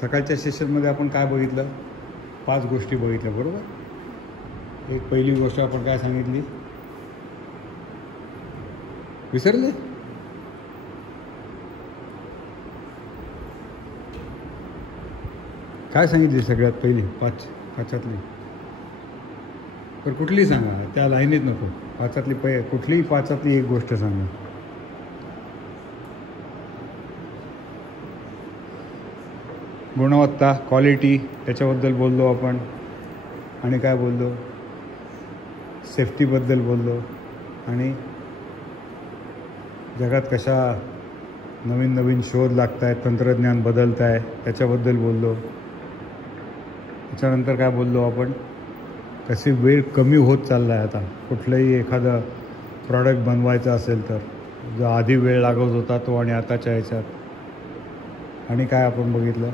सकाळच्या सेशनमध्ये आपण काय बघितलं? 5 गोष्टी बघितल्या, बरोबर. एक पहिली गोष्ट आपण काय सांगितली? विसरले? काय सांगितली सगळ्यात पहिली? पाचातली तर कुठली सांगा, त्या लाईनीत नको. पाचातली कुठलीही पाचातली एक गोष्ट सांगा. गुणवत्ता, क्वालिटी, त्याच्याबद्दल बोललो आपण. आणि काय बोललो? सेफ्टीबद्दल बोललो. आणि जगात कशा नवीन नवीन शोध लागत आहेत, तंत्रज्ञान बदलत आहे, त्याच्याबद्दल बोललो. त्याच्यानंतर काय बोललो आपण? कशी वेळ कमी होत चालला आहे. आता कुठलंही एखादं प्रॉडक्ट बनवायचं असेल तर जो आधी वेळ लागत होता तो आणि आताच्या ह्याच्यात. आणि काय आपण बघितलं?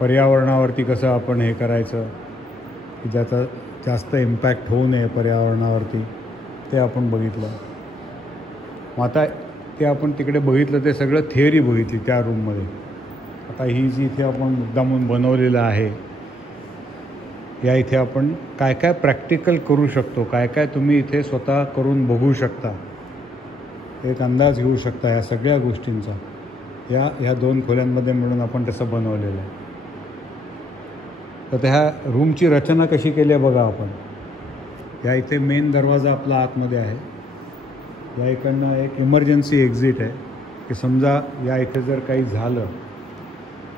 पर्यावरणावरती कसं आपण हे करायचं की ज्याचा जास्त इम्पॅक्ट होऊ नये पर्यावरणावरती, ते आपण बघितलं. मग आता ते आपण तिकडे बघितलं, ते सगळं थिअरी बघितली त्या रूममध्ये. आता ही जी इथे आपण मुद्दामून बनवलेलं आहे, या इथे आपण काय काय प्रॅक्टिकल करू शकतो, काय काय तुम्ही इथे स्वतः करून बघू शकता, एक अंदाज घेऊ शकता ह्या सगळ्या गोष्टींचा. ह्या 2 खोल्यांमध्ये मिळून आपण तसं बनवलेलं आहे. तर त्या रूमची रचना कशी केली आहे बघा आपण. या इथे मेन दरवाजा आपला आतमध्ये आहे. या इकडनं एक इमर्जन्सी एक्झिट आहे की समजा या इथे जर काही झालं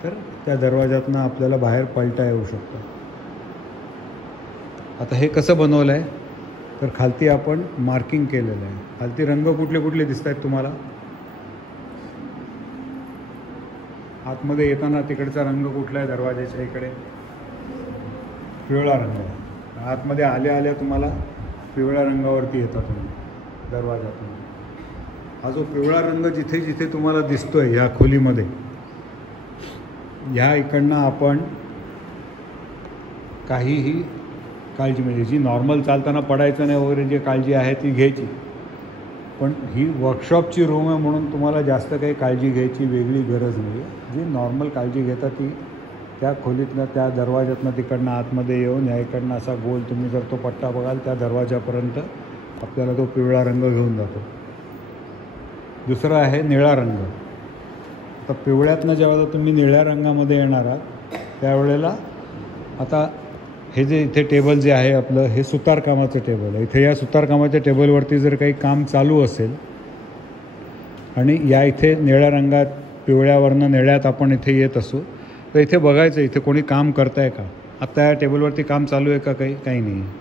तर त्या दरवाज्यातनं आपल्याला बाहेर पळता येऊ शकतं. आता हे कसं बनवलं आहे तर खालती आपण मार्किंग केलेलं आहे. खालती रंग कुठले कुठले दिसत आहेत तुम्हाला? आतमध्ये येताना तिकडचा रंग कुठला आहे? दरवाजाच्या इकडे पिवळा रंग. आतमध्ये आल्या आल्या तुम्हाला पिवळ्या रंगावरती येता तुम्ही दरवाजातून. हा जो पिवळा रंग जिथे जिथे तुम्हाला दिसतोय ह्या खोलीमध्ये, ह्या इकडनं आपण काहीही काळजी, म्हणजे जी नॉर्मल चालताना पडायचं नाही वगैरे जी काळजी आहे ती घ्यायची. पण ही वर्कशॉपची रूम आहे म्हणून तुम्हाला जास्त काही काळजी घ्यायची वेगळी गरज नाही आहे. जी नॉर्मल काळजी घेता ती त्या खोलीतनं त्या दरवाज्यातनं तिकडनं आतमध्ये येऊन या इकडनं असा गोल तुम्ही जर तो पट्टा बघाल त्या दरवाजापर्यंत आपल्याला तो पिवळा रंग घेऊन जातो. दुसरा आहे निळा रंग. आता पिवळ्यातनं ज्यावेळेला तुम्ही निळ्या रंगामध्ये येणार आहात त्यावेळेला आता हे जे इथे टेबल जे आहे आपलं, हे सुतारकामाचं टेबल आहे. इथे या सुतारकामाच्या टेबलवरती जर काही काम चालू असेल आणि या इथे निळ्या रंगात पिवळ्यावरनं निळ्यात आपण इथे येत असू तर इथे बघायचं इथे कोणी काम करत आहे का. आत्ता या टेबलवरती काम चालू आहे का? काही नाही आहे.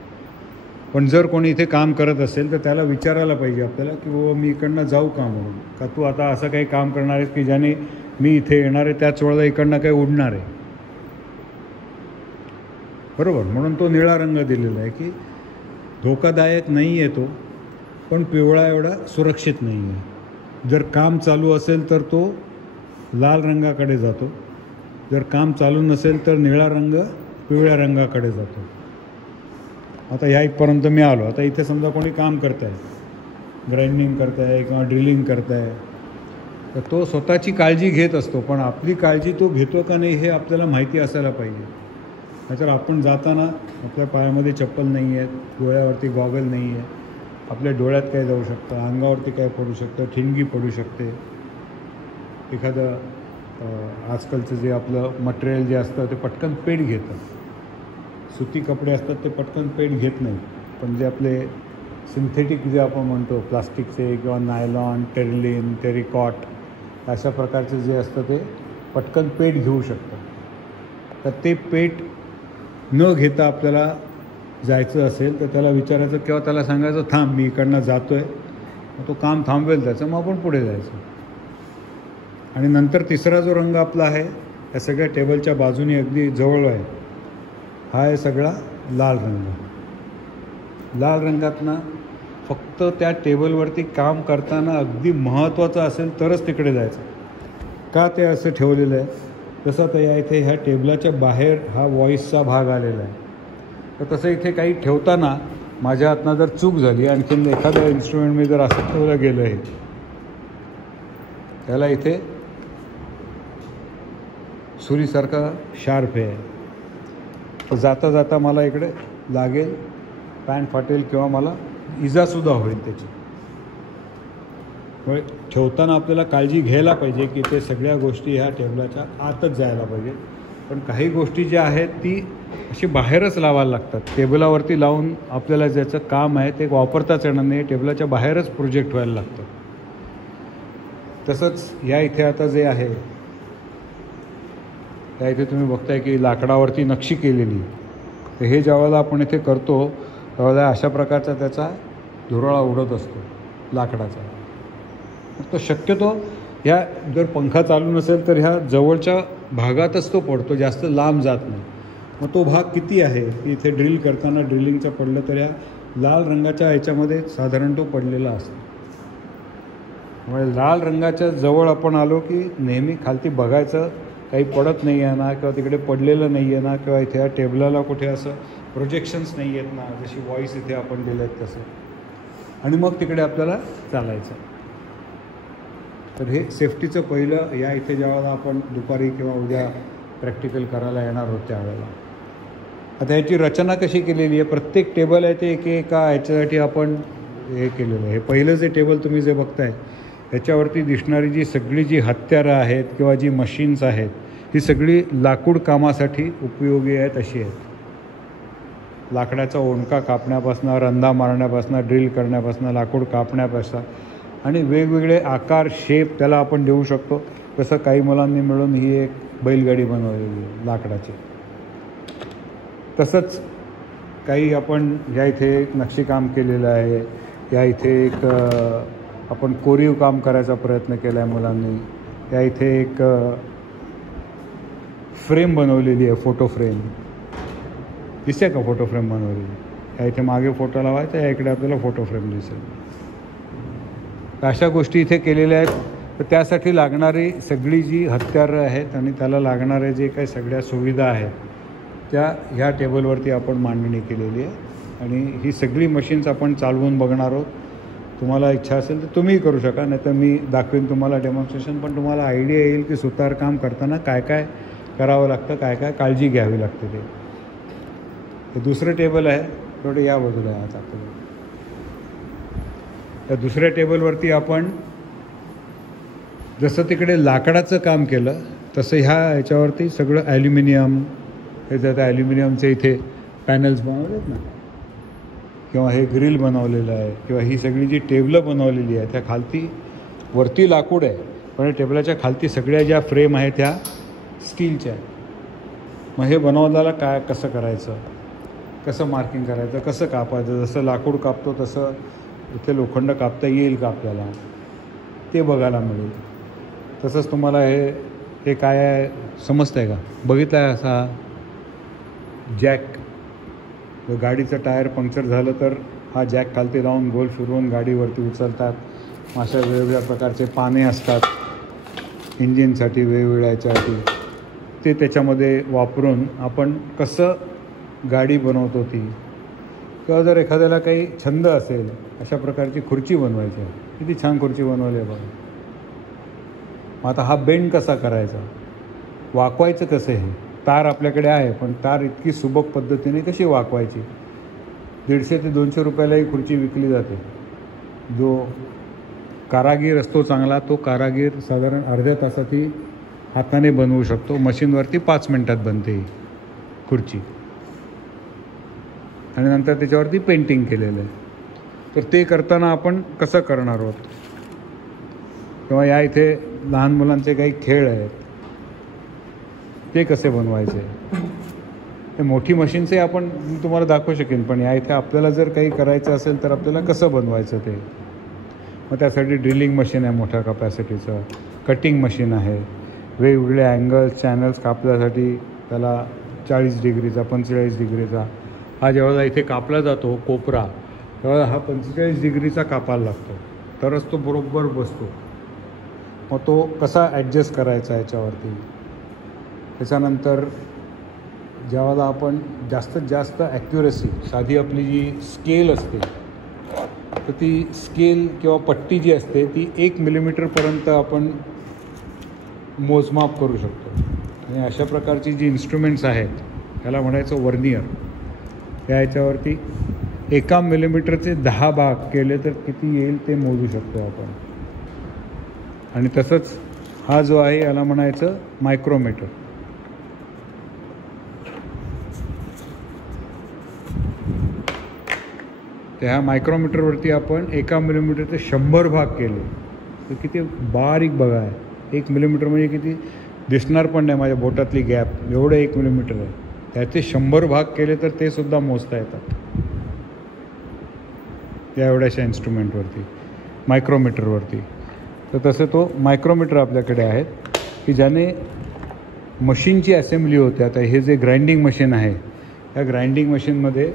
पण जर कोणी इथे काम करत असेल तर त्याला विचारायला पाहिजे आपल्याला की बाबा मी इकडनं जाऊ का म्हणून, का तू आता असं काही काम करणार आहेस की ज्याने मी इथे येणार आहे त्याच वेळेला इकडनं काही उडणार आहे, बरोबर. म्हणून तो निळा रंग दिलेला आहे की धोकादायक नाही आहे तो, पण पिवळा एवढा सुरक्षित नाही आहे. जर काम चालू असेल तर तो लाल रंगाकडे जातो, जर काम चालू नसेल तर निळा रंग पिवळ्या रंगाकडे जातो. आता या इथपर्यंत मी आलो. आता इथे समजा कोणी काम करत आहे, ग्राइंडिंग करत आहे किंवा ड्रिलिंग करत आहे, तर तो स्वतःची काळजी घेत असतो. पण आपली काळजी तो घेतो का नाही हे आपल्याला माहिती असायला पाहिजे. नाहीतर आपण जाताना आपल्या पायामध्ये चप्पल नाही आहेत, डोळ्यावरती गॉगल नाही आहे, आपल्या डोळ्यात काय जाऊ शकतं, अंगावरती काय पडू शकतं, ठिणगी पडू शकते. एखादं आजकालचं जे आपलं मटेरियल जे असतं ते पटकन पेट घेतं. सुती कपडे असतात ते पटकन पेट घेत नाही, पण जे आपले सिंथेटिक जे आपण म्हणतो प्लास्टिकचे किंवा नायलॉन, टेरिलिन, टेरिकॉट अशा प्रकारचे जे असतं ते पटकन पेट घेऊ शकतं. तर ते पेट न घेता आपल्याला जायचं असेल तर त्याला विचारायचं किंवा त्याला सांगायचं थांब मी इकडनं जातो आहे, मग तो काम थांबवेल त्याचं, मग आपण पुढे जायचं. आणि नंतर तिसरा जो रंग आपला आहे या सगळ्या टेबलच्या बाजूने अगदी जवळ आहे, हा आहे सगळा लाल रंग. लाल रंगातनं फक्त त्या टेबलवरती काम करताना अगदी महत्त्वाचं असेल तरच तिकडे जायचं. का ते असं ठेवलेलं आहे? तसं तर या इथे ह्या टेबलाच्या बाहेर हा व्हॉईसचा भाग आलेला आहे. तर तसं इथे काही ठेवताना माझ्या हातनं जर चूक झाली, आणखीन एखादं इन्स्ट्रुमेंट मी जर असं ठेवलं गेलं आहे त्याला इथे सुरीसारखा शार्प आहे. तर जाता जाता मला इकडे लागेल, पॅन फाटेल किंवा मला इजासुद्धा होईल त्याची. ठेवताना आपल्याला काळजी घ्यायला पाहिजे की ते सगळ्या गोष्टी ह्या टेबलाच्या आतच जायला पाहिजे. पण काही गोष्टी ज्या आहेत ती अशी बाहेरच लावायला लागतात. टेबलावरती लावून आपल्याला ज्याचं काम आहे ते वापरताच येणार नाही, टेबलाच्या बाहेरच प्रोजेक्ट व्हायला लागतं. तसंच या इथे आता जे आहे त्या इथे तुम्ही बघताय की लाकडावरती नक्षी केलेली. तर हे ज्यावेळेला आपण इथे करतो त्यावेळेला अशा प्रकारचा त्याचा धुरळा उडत असतो लाकडाचा. तो शक्यतो ह्या जर पंखा चालू नसेल तर ह्या जवळच्या भागातच तो पडतो, जास्त लांब जात नाही. मग तो भाग किती आहे की इथे ड्रिल करताना ड्रिलिंगचं पडलं तर या लाल रंगाच्या ह्याच्यामध्ये साधारण तो पडलेला असतो. त्यामुळे लाल रंगाच्या जवळ आपण आलो की नेहमी खालती बघायचं, काही पडत नाही आहे ना, किंवा तिकडे पडलेलं नाही आहे ना, किंवा इथे या टेबलाला कुठे असं प्रोजेक्शन्स नाही आहेत ना, जशी वॉईस इथे आपण दिले आहेत तसं, आणि मग तिकडे आपल्याला चालायचं. तर हे सेफ्टीचं पहिलं या इथे ज्यावेळेला आपण दुपारी किंवा उद्या प्रॅक्टिकल करायला येणार आहोत त्यावेळेला. आता ह्याची रचना कशी केलेली आहे, प्रत्येक टेबल आहे ते एका ह्याच्यासाठी आपण हे केलेलं आहे. हे पहिलं जे टेबल तुम्ही जे बघताय ह्याच्यावरती दिसणारी जी सगळी जी हत्यारं आहेत किंवा जी मशीन्स आहेत ही सगळी लाकूड कामासाठी उपयोगी आहेत अशी आहेत. लाकडाचा ओंडका कापण्यापासून, रंधा मारण्यापासून, ड्रिल करण्यापासून, लाकूड कापण्यापासून, आणि वेगवेगळे आकार शेप त्याला आपण देऊ शकतो. तसं काही मुलांनी मिळून ही एक बैलगाडी बनवलेली आहे लाकडाची. तसंच काही आपण या इथे एक नक्षीकाम केलेलं आहे. या इथे एक आपण कोरीव काम करायचा प्रयत्न केला आहे मुलांनी. या इथे एक फ्रेम बनवलेली आहे, फोटो फ्रेम दिसते का, फोटो फ्रेम बनवलेली. या इथे मागे फोटो लावायचा, या इकडे आपल्याला फोटो फ्रेम दिसेल. अशा गोष्टी इथे केलेल्या आहेत. तर त्यासाठी लागणारी सगळी जी हत्यारं आहेत आणि त्याला लागणारे जे काही सगळ्या सुविधा आहेत त्या ह्या टेबलवरती आपण मांडणी केलेली आहे. आणि ही सगळी मशीन्स आपण चालवून बघणार आहोत. तुम्हाला इच्छा असेल तर तुम्हीही करू शका, नाही तर मी दाखवेन तुम्हाला डेमॉन्स्ट्रेशन. पण तुम्हाला आयडिया येईल की सुतारकाम करताना काय काय करावं लागतं, काय काय काळजी घ्यावी लागते. ते दुसरं टेबल आहे, थोडं या बाजूला आहे. आता त्या दुसऱ्या टेबलवरती आपण जसं तिकडे लाकडाचं काम केलं तसं ह्याच्यावरती सगळं ॲल्युमिनियम, हे जर ॲल्युमिनियमचे इथे पॅनल्स बनवलेत ना, किंवा हे ग्रिल बनवलेलं आहे, किंवा ही सगळी जी टेबलं बनवलेली आहे त्या खालती वरती लाकूड आहे, पण टेबलाच्या खालती सगळ्या ज्या फ्रेम आहेत त्या स्टीलच्या आहेत. मग हे बनवल्याला काय कसं करायचं, कसं मार्किंग करायचं, कसं कापायचं, जसं लाकूड कापतो तसं इथे लोखंड कापता येईल का आपल्याला ते बघायला मिळेल. तसंच तुम्हाला हे काय आहे समजतं आहे का, बघितलं आहे असा जॅक, गाडीचं टायर पंक्चर झालं तर हा जॅक खालती लावून गोल फिरवून गाडीवरती उचलतात. अशा वेगवेगळ्या प्रकारचे पाने असतात इंजिनसाठी, वेगवेगळ्या याच्यासाठी, ते त्याच्यामध्ये वापरून आपण कसं गाडी बनवतो ती. किंवा जर एखाद्याला काही छंद असेल अशा प्रकारची खुर्ची बनवायची आहे, किती छान खुर्ची बनवली आहे बघा. आता हा बेंड कसा करायचा, वाकवायचं कसं, हे तार आपल्याकडे आहे पण तार इतकी सुबक पद्धतीने कशी वाकवायची. 150 ते 200 रुपयाला ही खुर्ची विकली जाते. जो कारागीर असतो चांगला तो कारागीर साधारण अर्ध्या तासात ही हाताने बनवू शकतो. मशीनवरती 5 मिनटात बनते ही खुर्ची, आणि नंतर त्याच्यावरती पेंटिंग केलेलं आहे. तर ते करताना आपण कसं करणार आहोत, किंवा या इथे लहान मुलांचे काही खेळ आहेत ते कसे बनवायचे. ते मोठी मशीनचे आपण तुम्हाला दाखवू शकेन, पण या इथे आपल्याला जर काही करायचं असेल तर आपल्याला कसं बनवायचं ते. मग त्यासाठी ड्रिलिंग मशीन आहे मोठ्या कपॅसिटीचं, कटिंग मशीन आहे, वेगवेगळे अँगल्स चॅनल्स कापल्यासाठी त्याला 40 डिग्रीचा 45 डिग्रीचा हा जेव्हा इथे कापला जातो कोपरा, तेव्हा हा 45 डिग्रीचा कापायला लागतो तरच तो बरोबर बसतो. मग तो कसा ॲडजस्ट करायचा याच्यावरती. त्याच्यानंतर ज्यावेळेला आपण जास्तीत जास्त ॲक्युरेसी, साधी आपली जी स्केल असते तर ती स्केल किंवा पट्टी जी असते ती 1 मिलीमीटरपर्यंत आपण मोजमाप करू शकतो. आणि अशा प्रकारची जी इन्स्ट्रुमेंट्स आहेत त्याला म्हणायचं वर्नियर. त्या याच्यावरती 1 मिलीमीटरचे 10 भाग केले तर किती येईल ते मोजू शकतो आपण. आणि तसंच हा जो आहे याला म्हणायचं मायक्रोमीटर. त्या ह्या मायक्रोमीटरवरती आपण 1 मिलीमीटरचे 100 भाग केले तर किती बारीक बघा आहे. 1 मिलीमीटर म्हणजे किती दिसणार पण नाही माझ्या बोटातली गॅप, एवढं 1 मिलीमीटर आहे. त्याचे 100 भाग केले तर ते सुद्धा मोजता येतात त्या एवढ्याशा इन्स्ट्रुमेंटवरती, मायक्रोमीटरवरती. तर तसं तो मायक्रोमीटर आपल्याकडे आहेत की ज्याने मशीनची असेंब्ली होते. आता हे जे ग्राइंडिंग मशीन आहे, या ग्राइंडिंग मशीनमध्ये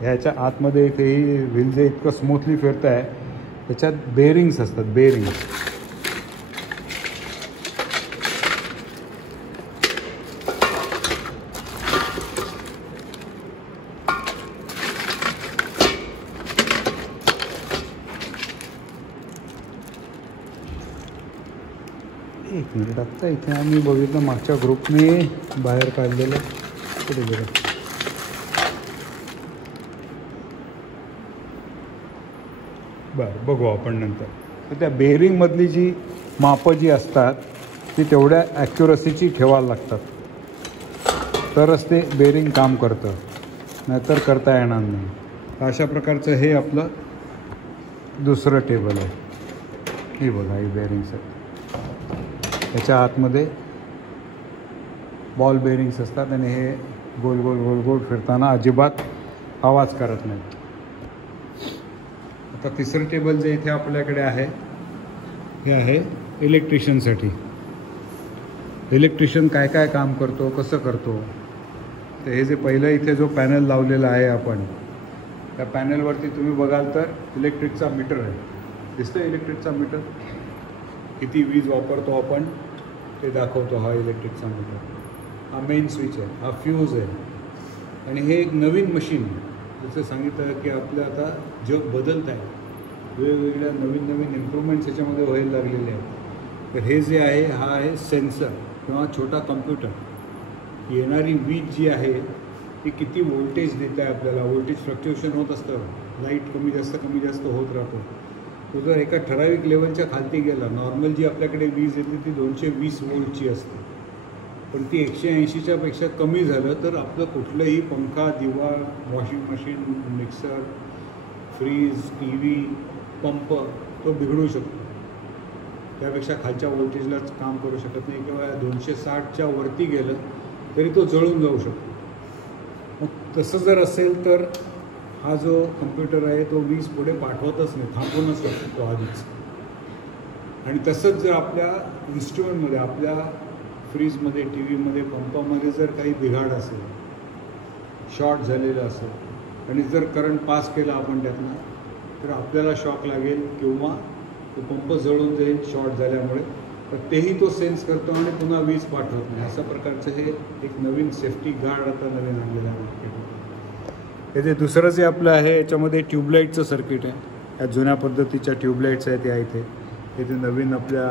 ह्याच्या आतमध्ये एक हे व्हील जे इतकं स्मूथली फिरतं आहे त्याच्यात बेरिंग्स असतात. बेरिंग्स एक मिनिट, आत्ता इथे आम्ही बघितलं मागच्या ग्रुपने बाहेर काढलेलं. कुठे गेलं? बरं, बघू आपण नंतर. तर त्या बेरिंगमधली जी मापं जी असतात ती तेवढ्या ॲक्युरसीची ठेवायला लागतात, तरच ते बेरिंग काम करतं, नाहीतर करता येणार नाही. अशा प्रकारचं हे आपलं दुसरं टेबल आहे. हे बघा, ही बेरिंग्स आहेत. त्याच्या आतमध्ये बॉल बेरिंग्स असतात आणि हे गोल गोल गोल गोल फिरताना अजिबात आवाज करत नाहीत. आता तिसरं टेबल जे इथे आपल्याकडे आहे हे आहे इलेक्ट्रिशियनसाठी. इलेक्ट्रिशियन काय काय काम करतो, कसं करतो. तर हे जे पहिलं इथे जो पॅनल लावलेला आहे आपण, त्या पॅनलवरती तुम्ही बघाल तर इलेक्ट्रिकचा मीटर आहे. दिसतं इलेक्ट्रिकचा मीटर, किती वीज वापरतो आपण ते दाखवतो. हा इलेक्ट्रिकचा मीटर, हा मेन स्विच आहे, हा फ्यूज आहे. आणि हे एक नवीन मशीन, जसं सांगितलं की आपलं आता जग बदलत आहे, वेगवेगळ्या नवीन नवीन इम्प्रूव्हमेंट्स याच्यामध्ये व्हायला लागलेले आहेत. तर हे जे आहे हा आहे सेन्सर किंवा छोटा कम्प्युटर. येणारी वीज जी आहे ती किती व्होल्टेज देत आहे आपल्याला. व्होल्टेज फ्लक्च्युएशन होत असतं, लाईट कमी जास्त होत राहतो. तो जर एका ठराविक लेवलच्या खालती गेला, नॉर्मल जी आपल्याकडे वीज येते ती 220 वोल्टची असते, पण ती 180च्या पेक्षा कमी झालं तर आपलं कुठलंही पंखा, दिवा, washing machine, mixer, fridge, TV, pump तो बिघडू शकतो. त्यापेक्षा खालच्या व्होल्टेजलाच काम करू शकत नाही, किंवा 260च्या वरती गेलं तरी तो जळून जाऊ शकतो. मग तसं जर असेल तर हा जो कम्प्युटर आहे तो वीज पुढे पाठवतच नाही, थांबवूनच लागतो आधीच. आणि तसंच जर आपल्या इन्स्ट्रुमेंटमध्ये, आपल्या फ्रीजमध्ये, TVमध्ये, पंपामध्ये जर काही बिघाड असेल, शॉर्ट झालेलं असेल आणि जर करंट पास केला आपण त्यातनं, तर आपल्याला शॉक लागेल किंवा तो पंप जळून जाईल शॉर्ट झाल्यामुळे. तर तेही तो सेन्स करतो आणि पुन्हा वीज पाठवत नाही. अशा प्रकारचं हे एक नवीन सेफ्टी गार्ड आता नवीन आणलेलं आहे मार्केटमध्ये. हे जे दुसरं जे आपलं आहे याच्यामध्ये ट्यूबलाईटचं सर्किट आहे. या जुन्या पद्धतीच्या ट्यूबलाईट्स आहेत या इथे. हे जे नवीन आपल्या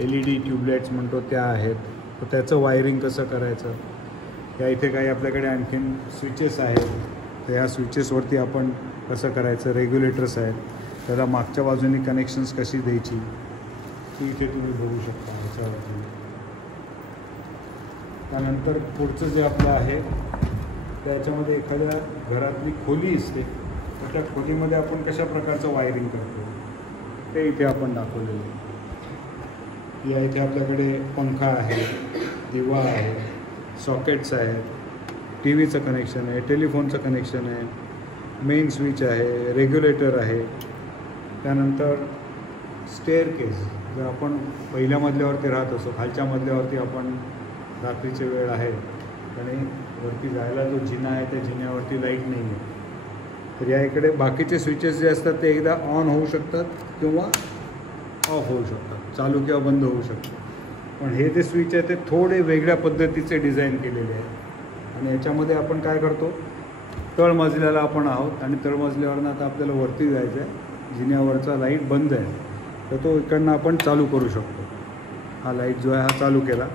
LED ट्यूबलाईट्स म्हणतो त्या आहेत. तर त्याचं वायरिंग कसं करायचं, या इथे काही आपल्याकडे आणखीन स्विचेस आहेत. तर या स्विचेसवरती आपण कसं करायचं, रेग्युलेटर्स आहेत, त्याला मागच्या बाजूनी कनेक्शन्स कशी द्यायची ती इथे तुम्ही बघू शकता ह्याच्यावरती. त्यानंतर पुढचं जे आपलं आहे त्याच्यामध्ये एखाद्या घरातली खोली असते, तर त्या खोलीमध्ये आपण कशा प्रकारचं वायरिंग करतो ते इथे आपण दाखवलेलं आहे. या इथे आपल्याकडे पंखा आहे, दिवा आहे, सॉकेट्स आहेत, TVचं कनेक्शन आहे, टेलिफोनचं कनेक्शन आहे, मेन स्विच आहे, रेग्युलेटर आहे. त्यानंतर स्टेअरकेस, जर आपण पहिल्या मजल्यावरती राहत असो, खालच्या मजल्यावरती आपण रात्रीची वेळ आहे आणि वरती जायला जो जिना आहे त्या जिन्यावरती लाईट नाही आहे, तर या इकडे बाकीचे स्विचेस जे असतात ते एकदा ऑन होऊ शकतात किंवा ऑफ होऊ शकतात, चालू किंवा बंद होऊ शकतात. पण हे जे स्विच आहे ते थोडे वेगळ्या पद्धतीचे डिझाईन केलेले आहे. आणि याच्यामध्ये आपण काय करतो, तळमजल्याला आपण आहोत आणि तळमजल्यावरनं आता आपल्याला वरती जायचं आहे, जिन्यावरचा लाईट बंद आहे, तर तो इकडनं आपण चालू करू शकतो. हा लाईट जो आहे हा चालू केला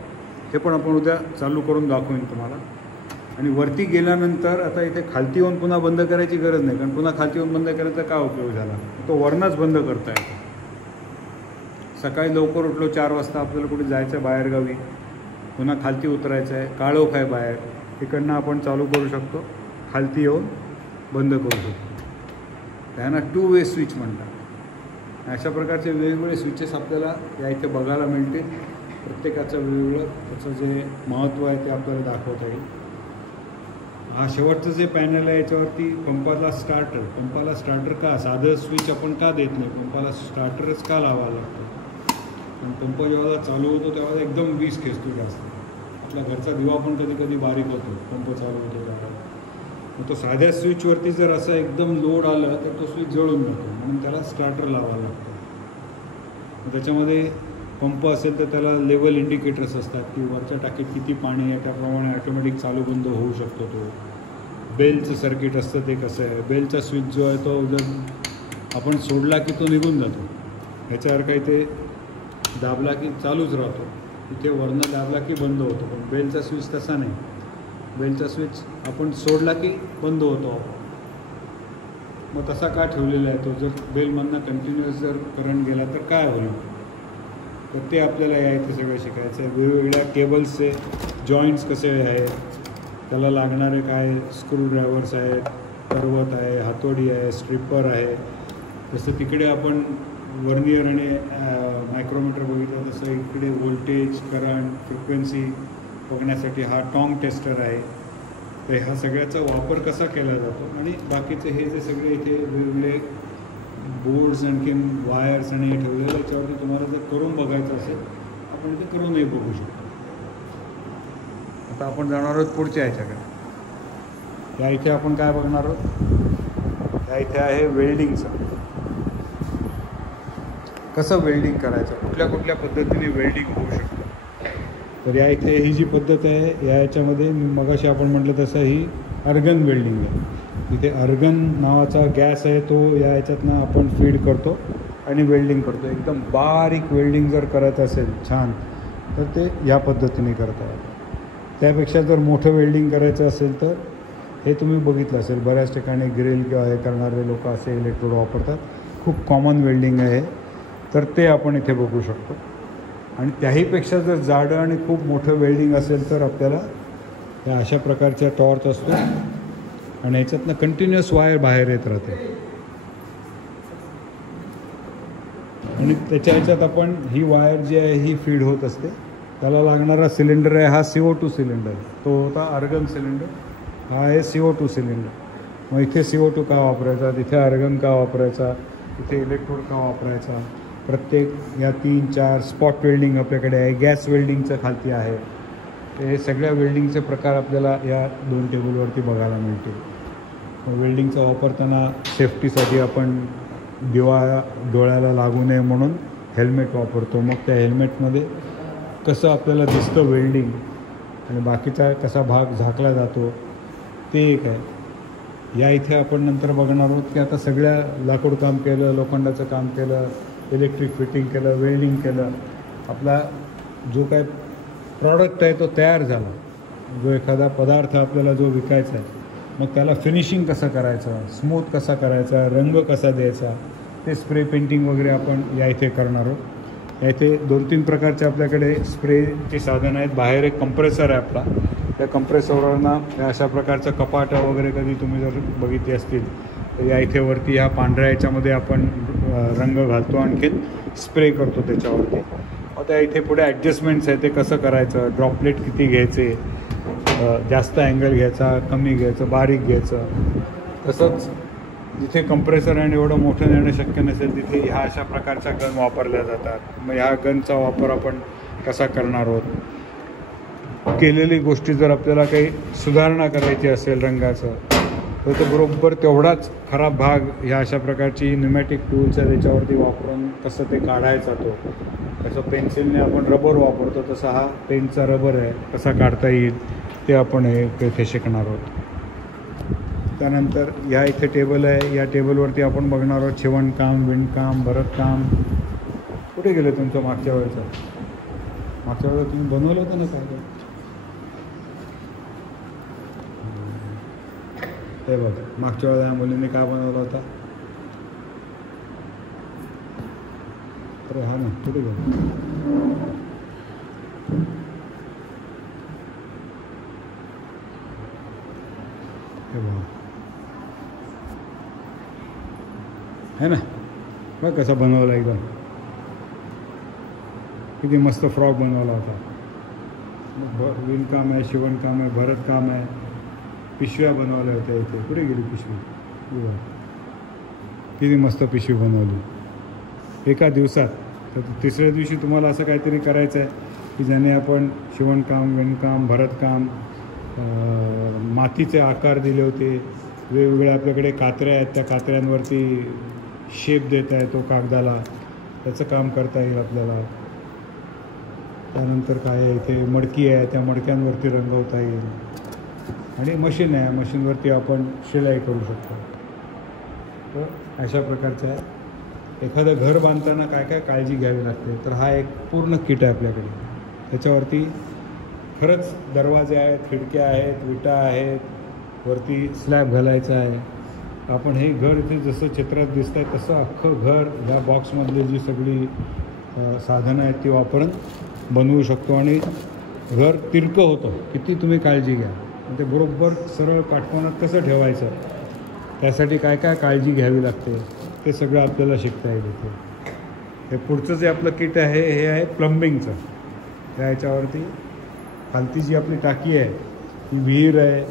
हे पण आपण उद्या चालू करून दाखवून तुम्हाला. आणि वरती गेल्यानंतर आता इथे खालती येऊन पुन्हा बंद करायची गरज नाही, कारण पुन्हा खालती येऊन बंद करायचा काय उपयोग झाला, तो वरनंच बंद करता येतो. सकाळी लवकर उठलो 4 वाजता, आपल्याला कुठे जायचं आहे बाहेरगावी, पुन्हा खालती उतरायचं आहे, काळोख आहे बाहेर, तिकडनं आपण चालू करू शकतो, खालती येऊन बंद करू शकतो. त्यांना 2 वे स्विच म्हणतात. अशा प्रकारचे वेगवेगळे स्विचेस आपल्याला या इथे बघायला मिळतील. प्रत्येकाचं वेगवेगळं त्याचं जे महत्त्व आहे ते आपल्याला दाखवता येईल. हा शेवटचं जे पॅनल आहे याच्यावरती पंपाला स्टार्टर का, साधं स्विच आपण का देत नाही, पंपाला स्टार्टरच का लावावा लागतो. पण पंप जेव्हा चालू होतो तेव्हा एकदम वीज खेचतो जास्त. आपल्या घरचा दिवा पण कधी कधी बारीक होतो पंप चालू होतो तेव्हा. मग तो साध्या स्विचवरती जर असं एकदम लोड आलं तर तो स्विच जळून जातो, म्हणून त्याला स्टार्टर लावावा लागतो. मग त्याच्यामध्ये पंप असेल तर त्याला लेवल इंडिकेटर्स असतात की वरच्या टाकीत किती पाणी आहे, त्याप्रमाणे ऑटोमॅटिक चालू बंद होऊ शकतो. तो बेलचं सर्किट असतं ते कसं आहे, बेलचा स्विच जो आहे तो जर आपण सोडला की तो निघून जातो, ह्याच्यावर काही ते दाबला की चालूच राहतो, इथे वरनं दाबला की बंद होतो. पण बेलचा स्विच तसा नाही, बेलचा स्विच आपण सोडला की बंद होतो. मग तसा का ठेवलेला आहे तो, जर बेलमधनं कंटिन्युअस जर करंट गेला तर काय होईल, तर ते आपल्याला या इथे सगळं शिकायचं आहे. वेगवेगळ्या केबल्सचे जॉईंट्स कसे आहेत, त्याला लागणारे काय स्क्रूड्रायव्हर्स आहेत, पर्वत आहे, हातोडी आहे, स्ट्रिपर आहे. जसं तिकडे आपण वर्नियर आणि मायक्रोमीटर बघितलं, तसं इकडे व्होल्टेज, करंट, फ्रिक्वेन्सी बघण्यासाठी हा टॉंग टेस्टर आहे. तर ह्या सगळ्याचा वापर कसा केला जातो. आणि बाकीचे हे जे सगळे इथे वेगवेगळे बोर्ड्स, आणखीन वायर्स आणि हे ठेवलेलं, याच्यावरती तुम्हाला जर करून बघायचं असेल आपण इथे करूनही बघू शकतो. आता आपण जाणार आहोत पुढच्या ह्याच्याकडे. या इथे आपण काय बघणार आहोत, या इथे आहे वेल्डिंगचं. कसं वेल्डिंग करायचं, कुठल्या कुठल्या पद्धतीने वेल्डिंग होऊ शकतं. तर या इथे ही जी पद्धत आहे या याच्यामध्ये मगाशी आपण म्हटलं तसं ही अर्गन वेल्डिंग आहे. इथे अर्गन नावाचा गॅस आहे, तो या ह्याच्यातनं आपण फीड करतो आणि वेल्डिंग करतो. एकदम बारीक वेल्डिंग जर करायचं असेल छान तर ते ह्या पद्धतीने करता येतं. त्यापेक्षा जर मोठं वेल्डिंग करायचं असेल तर हे तुम्ही बघितलं असेल, बऱ्याच ठिकाणी ग्रिल किंवा हे करणारे लोक असे इलेक्ट्रोड वापरतात. खूप कॉमन वेल्डिंग आहे, तर ते आपण इथे बघू शकतो. आणि त्याहीपेक्षा जर जाडं आणि खूप मोठं वेल्डिंग असेल तर आपल्याला या अशा प्रकारच्या टॉर्च असतो आणि ह्याच्यातनं कंटिन्युअस वायर बाहेर येत राहते. आणि त्याच्या ह्याच्यात आपण ही वायर जी आहे ही फीड होत असते. त्याला लागणारा सिलेंडर आहे हा CO2 सिलेंडर, तो होता अर्गन सिलेंडर, हा आहे CO2 सिलेंडर. मग इथे CO2 का वापरायचा, तिथे अर्गन का वापरायचा, इथे इलेक्ट्रोड का वापरायचा. प्रत्येक या 3-4 स्पॉट वेल्डिंग आपल्याकडे आहे, गॅस वेल्डिंगचं खालती आहे. हे सगळ्या वेल्डिंगचे प्रकार आपल्याला या 2 टेबलवरती बघायला मिळतील. वेल्डिंगचा वापरताना सेफ्टीसाठी आपण डोळ्याला लागू नये म्हणून हेल्मेट वापरतो. मग त्या हेल्मेटमध्ये कसं आपल्याला दिसतं वेल्डिंग आणि बाकीचा कसा भाग झाकला जातो ते एक आहे. या इथे आपण नंतर बघणार आहोत की आता सगळ्या लाकूड काम केलं, लोखंडाचं काम केलं, इलेक्ट्रिक फिटिंग केलं, वेल्डिंग केलं, आपला जो काय प्रॉडक्ट आहे तो तयार झाला. जो एखादा पदार्थ आपल्याला जो विकायचा आहे, मग त्याला फिनिशिंग कसं करायचं, स्मूथ कसा करायचा, रंग कसा द्यायचा, ते स्प्रे पेंटिंग वगैरे आपण या इथे करणार आहोत. या इथे 2-3 प्रकारचे आपल्याकडे स्प्रेची साधनं आहेत. बाहेर एक कंप्रेसर आहे आपला, त्या कंप्रेसरवरना अशा प्रकारचं कपाटं वगैरे कधी तुम्ही जर बघितली असतील तर या इथे वरती ह्या पांढऱ्या याच्यामध्ये आपण रंग घालतो, आणखीन स्प्रे करतो त्याच्यावरती. मग त्या इथे पुढे ॲडजस्टमेंट्स आहे, ते कसं करायचं, ड्रॉपलेट किती घ्यायचे, जास्त अँगल घ्यायचा, कमी घ्यायचं, बारीक घ्यायचं. तसंच जिथे कंप्रेसर आणि एवढं मोठं नेणं शक्य नसेल तिथे ह्या अशा प्रकारच्या गन वापरल्या जातात. मग ह्या गनचा वापर आपण कसा करणार आहोत. केलेली गोष्टी जर आपल्याला काही सुधारणा करायची असेल रंगाचं, तर तो बरोबर तेवढाच खराब भाग ह्या अशा प्रकारची न्यूमॅटिक टूल्स आहे त्याच्यावरती वापरून कसं ते काढायचा. तो कसं पेन्सिलने आपण रबर वापरतो तसा हा पेनचा रबर आहे, कसा काढता येईल ते आपण हे इथे शिकणार आहोत. त्यानंतर या इथे टेबल आहे, या टेबलवरती आपण बघणार आहोत शिवणकाम, विणकाम, भरतकाम. कुठे गेलं तुमचं मागच्या वेळचं मागच्या वेळेला तुम्ही बनवलं होतं ना काय काय. हे बघा मागच्या वेळेला या मुलींनी काय बनवलं होता. अरे हा ना कुठे गेलं. हे बघा है ना. बघ कसा बनवला एकदम. किती मस्त फ्रॉक बनवला होता. विणकाम आहे, शिवणकाम आहे, भरतकाम आहे. पिशव्या बनवल्या होत्या इथे. कुठे गेली पिशवी. किती मस्त पिशवी बनवली एका दिवसात. तर तिसऱ्या दिवशी तुम्हाला असं काहीतरी करायचं आहे की ज्याने आपण शिवणकाम, विणकाम, भरतकाम, मातीचे आकार दिले होते. वेगवेगळ्या आपल्याकडे कात्र्या आहेत, त्या कात्र्यांवरती शेप देता येतो कागदाला. त्याचं काम करता येईल आपल्याला. त्यानंतर काय आहे इथे मडकी आहे, त्या मडक्यांवरती रंगवता येईल. आणि मशीन आहे, मशीनवरती आपण शिलाई करू शकतो. तर अशा प्रकारचं आहे. एखादं घर बांधताना काय काय काळजी घ्यावी लागते तर हा एक पूर्ण किट आहे आपल्याकडे. त्याच्यावरती खरंच दरवाजे आहेत, खिडक्या आहेत, विटा आहेत, वरती स्लॅब घालायचा आहे. आपण हे घर इथे जसं चित्रात दिसत आहे तसं अख्खं घर ह्या बॉक्समधली जी सगळी साधनं आहेत ती वापरून बनवू शकतो. आणि घर तिरकं होतं. किती तुम्ही काळजी घ्या. ते बरोबर सरळ काटकोनात कसं ठेवायचं, त्यासाठी काय काय काळजी घ्यावी लागते ते सगळं आपल्याला शिकता येईल इथे. हे पुढचं जे आपलं किट आहे हे आहे प्लंबिंगचं. त्या ह्याच्यावरती खालती जी आपली टाकी आहे ती विहीर आहे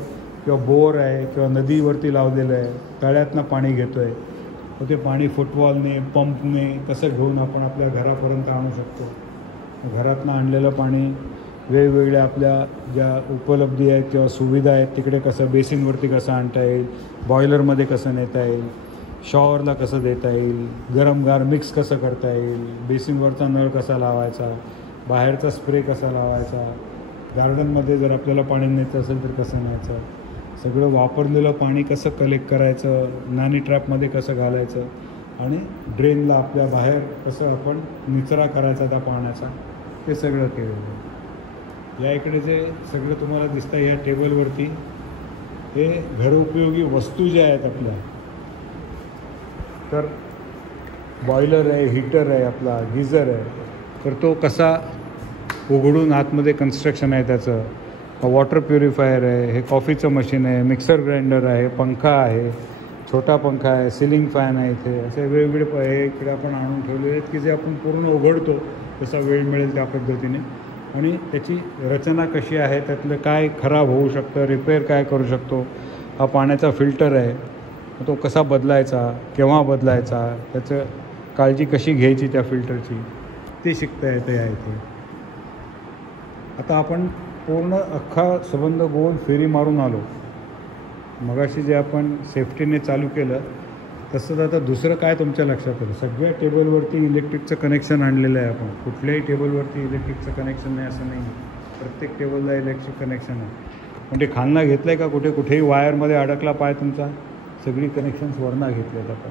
किंवा बोर आहे किंवा नदीवरती लावलेलं आहे. तळ्यातनं पाणी घेतो आहे. तर ते पाणी फुटबॉलने, पंपने कसं घेऊन आपण आपल्या घरापर्यंत आणू शकतो. घरातनं आणलेलं पाणी वेगवेगळ्या आपल्या ज्या उपलब्धी आहेत किंवा सुविधा आहेत तिकडे कसं बेसिनवरती कसं आणता येईल, बॉयलरमध्ये कसं नेता येईल, शॉवरला कसं देता येईल, गरम गार मिक्स कसं करता येईल, बेसिनवरचा नळ कसा लावायचा, बाहेरचा स्प्रे कसा लावायचा, गार्डनमध्ये जर आपल्याला पाणी न्यायचं असेल तर कसं न्यायचं, सगळं वापरलेलं पाणी कसं कलेक्ट करायचं, नानी ट्रॅपमध्ये कसं घालायचं आणि ड्रेनला आपल्या बाहेर कसं आपण निचरा करायचा त्या पाण्याचा, ते सगळं केलेलं आहे. या इकडे जे सगळं तुम्हाला दिसतं ह्या टेबलवरती हे घरोपयोगी वस्तू ज्या आहेत आपल्या, तर बॉयलर आहे, हीटर आहे, आपला गिझर आहे, तर तो कसा उघडून आतमध्ये कन्स्ट्रक्शन आहे त्याचं, वॉटर प्युरिफायर आहे, हे कॉफीचं मशीन आहे, मिक्सर ग्राइंडर आहे, पंखा आहे, छोटा पंखा आहे, सिलिंग फॅन आहे. इथे असे वेगवेगळे हे इकडे आपण आणून ठेवलेले आहेत की जे आपण पूर्ण उघडतो जसा वेळ मिळेल त्या पद्धतीने. आणि त्याची रचना कशी आहे, त्यातलं काय खराब होऊ शकतं, रिपेअर काय करू शकतो. हा पाण्याचा फिल्टर आहे, तो कसा बदलायचा, केव्हा बदलायचा, त्याचं काळजी कशी घ्यायची त्या फिल्टरची, ते शिकता येतं या इथे. आता आपण पूर्ण अख्खा संबंध गोल फेरी मारून आलो. मगाशी जे आपण सेफ्टीने चालू केलं तसंच आता दुसरं काय तुमच्या लक्षात आलं. सगळ्या टेबलवरती इलेक्ट्रिकचं कनेक्शन आणलेलं आहे आपण. कुठल्याही टेबलवरती इलेक्ट्रिकचं कनेक्शन नाही असं नाही. प्रत्येक टेबलला इलेक्ट्रिक कनेक्शन आहे. पण ते खालना घेतलं आहे का कुठेही वायरमध्ये अडकला पाय तुमचा, सगळी कनेक्शन्स वरना घेतलेत आपण.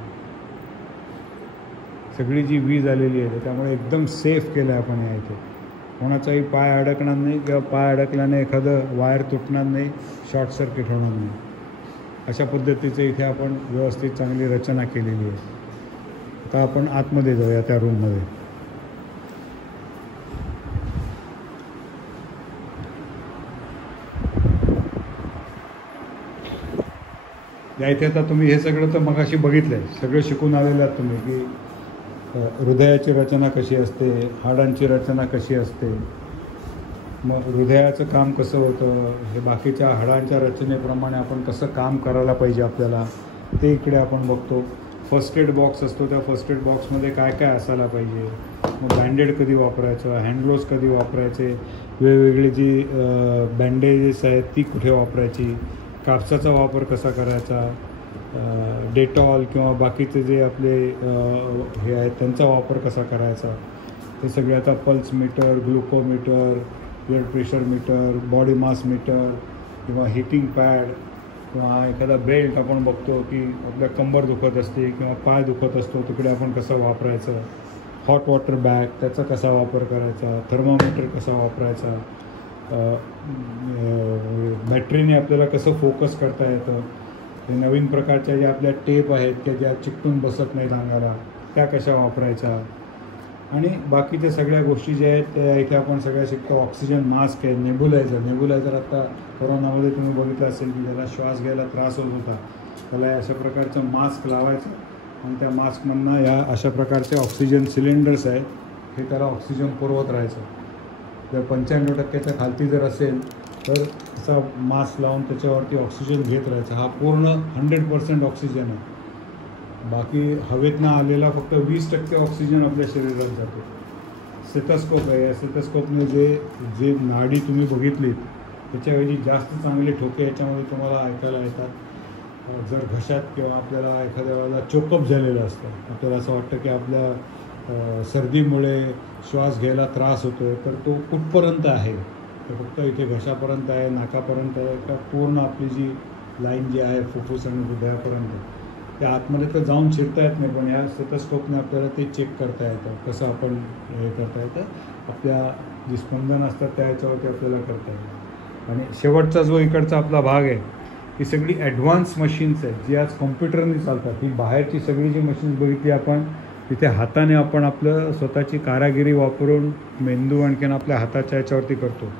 सगळी जी वीज आलेली आहे त्यामुळे एकदम सेफ केलं आहे आपण या इथे. कोणाचाही पाय अडकणार नाही किंवा पाय अडकल्याने एखादं वायर तुटणार नाही, शॉर्ट सर्किट होणार नाही. अशा पद्धतीचं इथे आपण व्यवस्थित चांगली रचना केलेली आहे. आता आपण आतमध्ये जाऊया त्या रूममध्ये. या इथे आता तुम्ही हे सगळं तर मगाशी बघितलं आहे, सगळं शिकून आलेलं आहात तुम्ही की हृदयाची रचना कशी असते, हाडांची रचना कशी असते, मग हृदयाचं काम कसं होतं, हे बाकीच्या हाडांच्या रचनेप्रमाणे आपण कसं काम करायला पाहिजे आपल्याला, ते इकडे आपण बघतो. फर्स्ट एड बॉक्स असतो, त्या फर्स्ट एड बॉक्समध्ये काय काय असायला पाहिजे, मग बँडेड कधी वापरायचं, हँडग्लोव्ज कधी वापरायचे, वेगवेगळी जी बँडेजेस आहेत ती कुठे वापरायची, कापसाचा वापर कसा करायचा, डेटॉल किंवा बाकीचे जे आपले हे आहेत त्यांचा वापर कसा करायचा, ते सगळे. आता pulse meter, glucometer, blood pressure meter, body mass meter किंवा हिटिंग पॅड किंवा एखादा बेल्ट आपण बघतो की आपल्या कंबर दुखत असते किंवा पाय दुखत असतो तिकडे आपण कसं वापरायचं, हॉट वॉटर बॅग त्याचा कसा वापर करायचा, थर्मामीटर कसा वापरायचा, बॅटरीने आपल्याला कसं फोकस करता येतं, ते नवीन प्रकारच्या ज्या आपल्या टेप आहेत त्या ज्या चिकटून बसत नाहीत अंगाला त्या कशा वापरायच्या, आणि बाकीच्या सगळ्या गोष्टी ज्या आहेत त्या इथे आपण सगळ्या शिकतो. ऑक्सिजन मास्क आहे, नेबुलायझर आता कोरोनामध्ये तुम्ही बघितलं असेल की ज्याला श्वास घ्यायला त्रास होत होता त्याला अशा प्रकारचं मास्क लावायचं आणि त्या मास्कमधनं या अशा प्रकारचे ऑक्सिजन सिलेंडर्स आहेत हे त्याला ऑक्सिजन पुरवत राहायचं. जर 95% खालती जर असेल तर असा मास्क लावून त्याच्यावरती ऑक्सिजन घेत राहायचं. हा पूर्ण 100% ऑक्सिजन आहे. बाकी हवेतनं आलेला फक्त 20% ऑक्सिजन आपल्या शरीरात जातो. स्टेथोस्कोप आहे, या स्टेथोस्कोपने जे नाडी तुम्ही बघितलीत त्याच्याऐवजी जास्त चांगले ठोके याच्यामध्ये तुम्हाला ऐकायला येतात. जर घशात किंवा आपल्याला एखाद्या वेळेला चोकअप झालेलं असतं, आपल्याला असं वाटतं की आपल्या सर्दीमुळे श्वास घ्यायला त्रास होतो आहे, तर तो कुठपर्यंत आहे, तर फक्त इथे घशापर्यंत आहे, नाकापर्यंत आहे का पूर्ण आपली जी लाईन जी आहे फुफ्फुस आणि हृदयापर्यंत, त्या आतमध्ये तर जाऊन शिरता येत नाही, पण या स्टेथोस्कोपने आपल्याला ते चेक करता येतं. कसं आपण हे करता येतं, आपल्या जी स्पंदन असतात त्या ह्याच्यावरती आपल्याला करता येतं. आणि शेवटचा जो इकडचा आपला भाग आहे ही सगळी ॲडव्हान्स मशीन्स आहेत जी आज कॉम्प्युटरने चालतात. ही बाहेरची सगळी जी मशीन्स बघितली आपण तिथे हाताने आपण आपलं स्वतःची कारागिरी वापरून मेंदू आणखीन आपल्या हाताच्या ह्याच्यावरती करतो.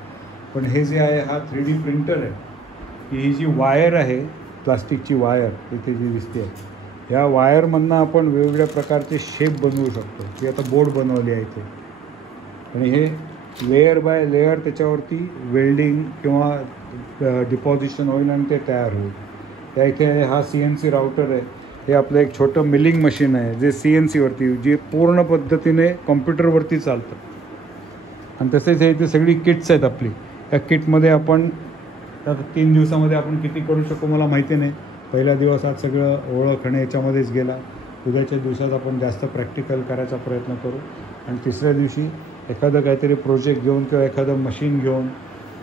पण हे जे आहे हा 3D प्रिंटर आहे. ही जी वायर आहे प्लास्टिकची वायर इथे जी दिसते आहे, ह्या वायरमधनं आपण वेगवेगळ्या प्रकारचे शेप बनवू शकतो. ती आता बोर्ड बनवली आहे इथे, आणि हे लेयर बाय लेयर त्याच्यावरती वेल्डिंग किंवा डिपॉझिशन होईल आणि ते तयार होईल. त्या इथे हा CNC राउटर आहे. हे आपलं एक छोटं मिलिंग मशीन आहे जे CNCवरती जे पूर्ण पद्धतीने कॉम्प्युटरवरती चालतं. आणि तसेच हे इथे सगळी किट्स आहेत आपली. त्या किटमध्ये आपण आता 3 दिवसामध्ये आपण किती करू शकू मला माहिती नाही. पहिल्या दिवस आज सगळं ओळखणे याच्यामध्येच गेला. उद्याच्या दिवसात आपण जास्त प्रॅक्टिकल करायचा प्रयत्न करू, आणि तिसऱ्या दिवशी एखादं काहीतरी प्रोजेक्ट घेऊन किंवा एखादं मशीन घेऊन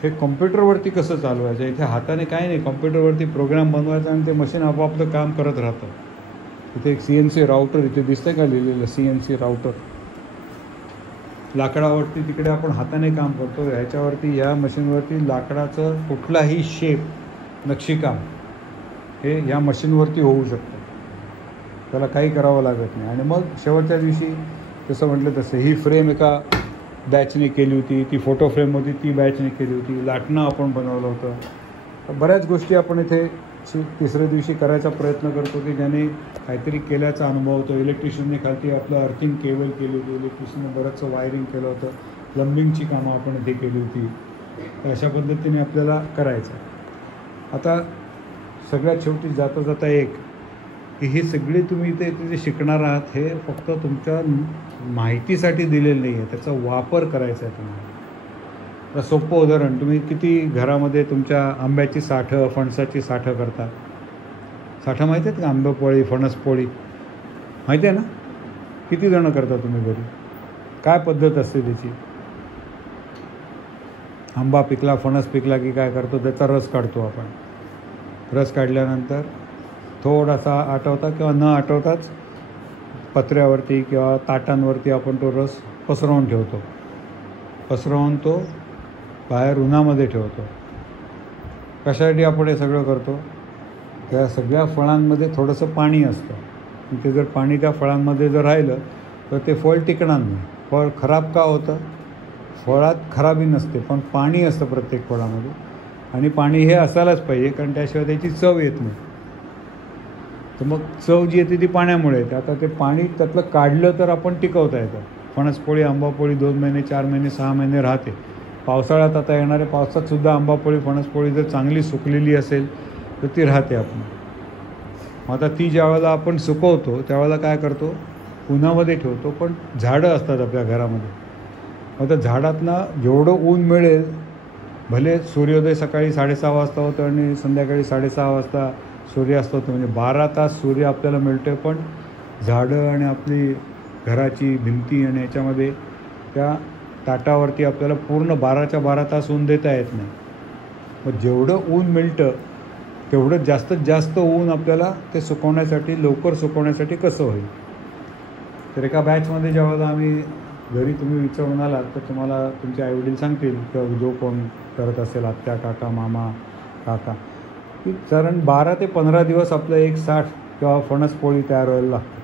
हे कॉम्प्युटरवरती कसं चालवायचं. इथे हाताने काय नाही, कॉम्प्युटरवरती प्रोग्राम बनवायचा आणि ते मशीन आपापलं काम करत राहतं. इथे एक CNC राउटर इथे दिसतंय का लिहिलेलं, CNC राउटर. लाकडावरती तिकडे आपण हाताने काम करतो, ह्याच्यावरती ह्या मशीनवरती लाकडाचं कुठलाही शेप, नक्षीकाम हे ह्या मशीनवरती होऊ शकतं. त्याला काही करावं लागत नाही. आणि मग शेवटच्या दिवशी जसं म्हटलं तसं ही फ्रेम एका बॅचने केली होती, ती फोटो फ्रेम होती ती बॅचने केली होती, लाटणं आपण बनवलं होतं. तर बऱ्याच गोष्टी आपण इथे तिसऱ्या दिवशी करायचा प्रयत्न करतो की ज्याने काहीतरी केल्याचा अनुभव होतो. इलेक्ट्रिशियनने खालती आपलं अर्थिंग केबल केली होती, इलेक्ट्रिशियनने बरंचसं वायरिंग केलं होतं, प्लंबिंगची कामं आपण इथे केली होती. तर अशा पद्धतीने आपल्याला करायचं. आता सगळ्यात शेवटी जाता जाता एक की हे सगळे तुम्ही इथे जे शिकणार आहात हे फक्त तुमच्या माहितीसाठी दिलेलं नाही आहे, त्याचा वापर करायचा आहे तुम्हाला. आता सोपं उदाहरण, तुम्ही किती घरामध्ये तुमच्या आंब्याची साठं, फणसाची साठं करता. साठं माहिती आहेत का? आंबेपोळी, फणसपोळी माहिती आहे ना? किती जणं करता तुम्ही घरी? काय पद्धत असते त्याची? आंबा पिकला, फणस पिकला की काय करतो, त्याचा रस काढतो आपण. रस काढल्यानंतर थोडासा आटवता किंवा न आटवताच पत्र्यावरती किंवा ताटांवरती आपण तो रस पसरवून ठेवतो. पसरवून तो बाहेर उन्हामध्ये ठेवतो. कशासाठी आपण हे सगळं करतो? त्या सगळ्या फळांमध्ये थोडंसं पाणी असतं. ते जर पाणी त्या फळांमध्ये जर राहिलं तर ते फळ टिकणार नाही. फळ खराब का होतं? फळात खराबी नसते, पण पाणी असतं प्रत्येक फळामध्ये, आणि पाणी हे असायलाच पाहिजे, कारण त्याशिवाय त्याची चव येत नाही. तर मग चव जी येते ती पाण्यामुळे येते. आता ते पाणी त्यातलं काढलं तर आपण टिकवता येतं. फणसपोळी, आंबापोळी 2 महिने, 4 महिने, 6 महिने राहते. पावसाळ्यात आता येणाऱ्या पावसातसुद्धा आंबापोळी, फणसपोळी जर चांगली सुकलेली असेल तर ती राहते आपण. मग आता ती ज्यावेळेला आपण सुकवतो त्यावेळेला काय करतो? उन्हामध्ये ठेवतो. पण झाडं असतात आपल्या घरामध्ये. मग त्या झाडातनं जेवढं ऊन मिळेल, भले सूर्योदय सकाळी 6:30 वाजता होतं आणि संध्याकाळी 6:30 वाजता सूर्यास्त होतो, म्हणजे 12 तास सूर्य आपल्याला मिळतो. पण झाडं आणि आपली घराची भिंती आणि याच्यामध्ये त्या ताटावरती आपल्याला पूर्ण 12च्या 12 तास ऊन देता येत नाही. मग जेवढं ऊन मिळतं तेवढं जास्तीत जास्त ऊन आपल्याला ते सुकवण्यासाठी, लवकर सुकवण्यासाठी कसं होईल? तर एका बॅचमध्ये जेव्हा आम्ही घरी तुम्ही विचारून आलात तर तुम्हाला तुमचे आईवडील सांगतील किंवा जो कोण करत असेल आत्या काका मामा काका की कारण 12 ते 15 दिवस आपलं एक साठ किंवा फणस पोळी तयार व्हायला लागतं.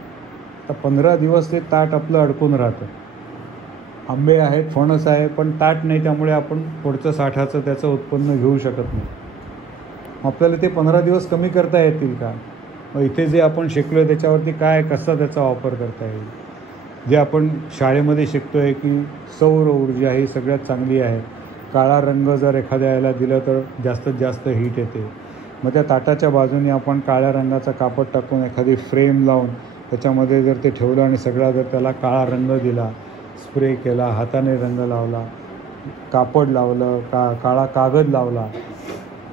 तर 15 दिवस ते ताट आपलं अडकून राहतं. आंबे आहेत फणस आहे पण ताट नाही, त्यामुळे आपण पुढचं साठाचं त्याचं उत्पन्न घेऊ शकत नाही. आपल्याला ते 15 दिवस कमी करता येतील का? मग इथे जे आपण शिकलो आहे त्याच्यावरती काय कसा त्याचा वापर करता येईल? जे आपण शाळेमध्ये शिकतो आहे की सौर ऊर्जा ही सगळ्यात चांगली आहे. काळा रंग जर एखाद्या याला दिलं तर जास्तीत जास्त हीट येते. मग त्या ताटाच्या बाजूने आपण काळ्या रंगाचा कापड टाकून एखादी फ्रेम लावून त्याच्यामध्ये जर ते ठेवलं आणि सगळा जर त्याला काळा रंग दिला, स्प्रे केला, हाताने रंग लावला, कापड लावलं, काळा कागद लावला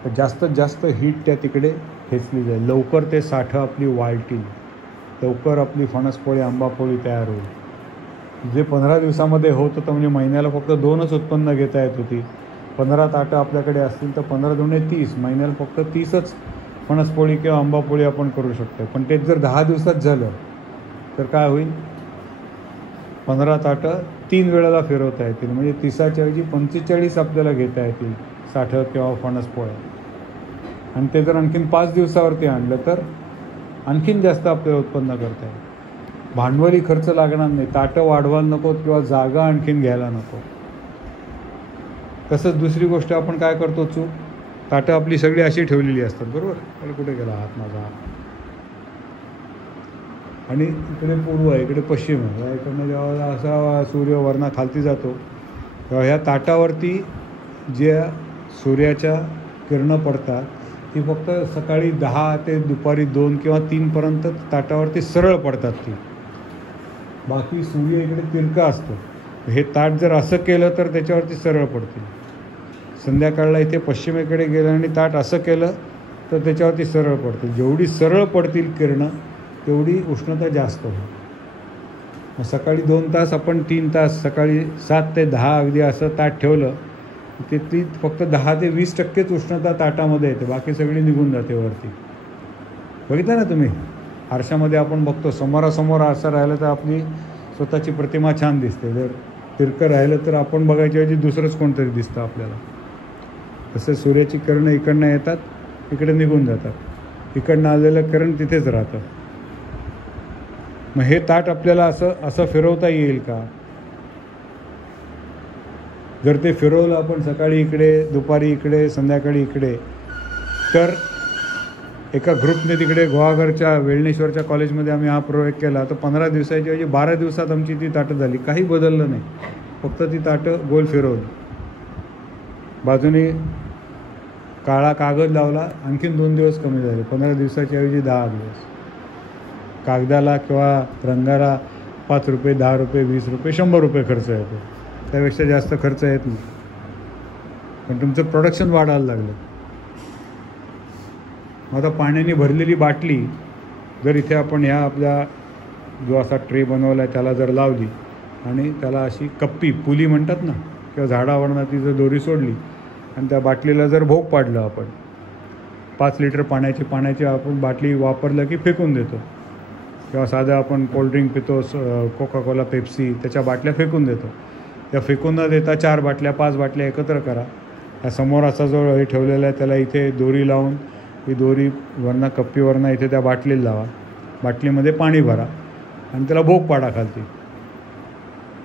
तर जास्तीत जास्त हीट त्या तिकडे खेचली जाईल. लवकर ते साठं आपली वाळतील, लवकर आपली फणसपोळी आंबापोळी तयार होईल. जे 15 दिवसामध्ये होत होतं म्हणजे महिन्याला फक्त 2च उत्पन्न घेता येत होती. 15 ताटं आपल्याकडे असतील तर 15 दुणे 30, महिन्याला फक्त 30च फणसपोळी किंवा आंबापोळी आपण करू शकतो. पण तेच जर 10 दिवसात झालं तर काय होईल? 15 ताटं 3 वेळेला फिरवता येतील, म्हणजे 30च्या ऐवजी 45 आपल्याला घेता येतील साठं किंवा फणसपोळ्या. आणि ते जर आणखीन 5 दिवसावरती आणलं तर आणखीन जास्त आपल्याला उत्पन्न करता येईल. भांडवली खर्च लागणार नाही, ताटं वाढवायला नको किंवा जागा आणखीन घ्यायला नको. तसंच दुसरी गोष्ट आपण काय करतो चूक, ताटं आपली सगळी अशी ठेवलेली असतात, बरोबर? मला कुठे गेला हात माझा? आणि इकडे पूर्व आहे, इकडे पश्चिम आहे. या इकडनं जेव्हा असा सूर्य वरना खालती जातो तेव्हा ह्या ताटावरती ज्या सूर्याच्या किरणं पडतात ती फक्त सकाळी 10 ते दुपारी 2 किंवा 3पर्यंत ताटावरती सरळ पडतात. ती बाकी सूर्य इकडे तिरका असतो. हे ताट जर असं केलं तर त्याच्यावरती सरळ पडतील. संध्याकाळला इथे पश्चिमेकडे गेलं आणि ताट असं केलं तर त्याच्यावरती सरळ पडतील. जेवढी सरळ पडतील किरणं तेवढी उष्णता जास्त होईल. सकाळी 2 तास आपण 3 तास, सकाळी 7 ते 10 अगदी असं ताट ठेवलं ते ती फक्त 10 ते 20% उष्णता ताटामध्ये येते, बाकी सगळी निघून जाते वरती. बघितलं ना तुम्ही? आरशामध्ये आपण बघतो, समोरासमोर आरसा राहिलं तर आपली स्वतःची प्रतिमा छान दिसते. जर तिरकं राहिलं तर आपण बघायच्या ऐवजी दुसरंच कोणतरी दिसतं आपल्याला. तसं सूर्याची किरणं इकडनं येतात, इकडे निघून जातात. इकडनं आलेलं किरण तिथेच राहतं. मग हे ताट आपल्याला असं फिरवता येईल का? जर ते फिरवलं आपण सकाळी इकडे, दुपारी इकडे, संध्याकाळी इकडे, तर एका ग्रुपने तिकडे गुहागरच्या वेळणेश्वरच्या कॉलेजमध्ये आम्ही हा प्रयोग केला. तर 15 दिवसाच्या ऐवजी 12 दिवसात आमची ती ताटं झाली. काही बदललं नाही, फक्त ती ताटं गोल फिरवली. बाजूने काळा कागद लावला, आणखीन 2 दिवस कमी झाले. 15 दिवसाच्या ऐवजी 10 दिवस. कागदाला किंवा रंगाला 5 रुपये, 10 रुपये, 20 रुपये, 100 रुपये खर्च येतो. त्यापेक्षा जास्त खर्च येत नाही. पण तुमचं प्रोडक्शन वाढायला लागलं. आता पाण्याने भरलेली बाटली जर इथे आपण ह्या आपल्या जो असा ट्रे बनवला आहे त्याला जर लावली आणि त्याला अशी कप्पी, पुली म्हणतात ना, किंवा झाडावरनं ती जर दोरी सोडली आणि त्या बाटलीला जर भोग पाडलं आपण, 5 लिटर पाण्याची आपण बाटली वापरलं की फेकून देतो. किंवा साधं आपण कोल्ड्रिंक पितो, कोका कोला, पेप्सी, त्याच्या बाटल्या फेकून देतो. त्या फेकून न देता 4 बाटल्या 5 बाटल्या एकत्र करा. या समोर असा जो हे ठेवलेला आहे त्याला इथे दोरी लावून, ही दोरी वरनं कप्पीवरनं इथे त्या बाटलीला लावा. बाटलीमध्ये पाणी भरा आणि त्याला भोग पाडा खालती.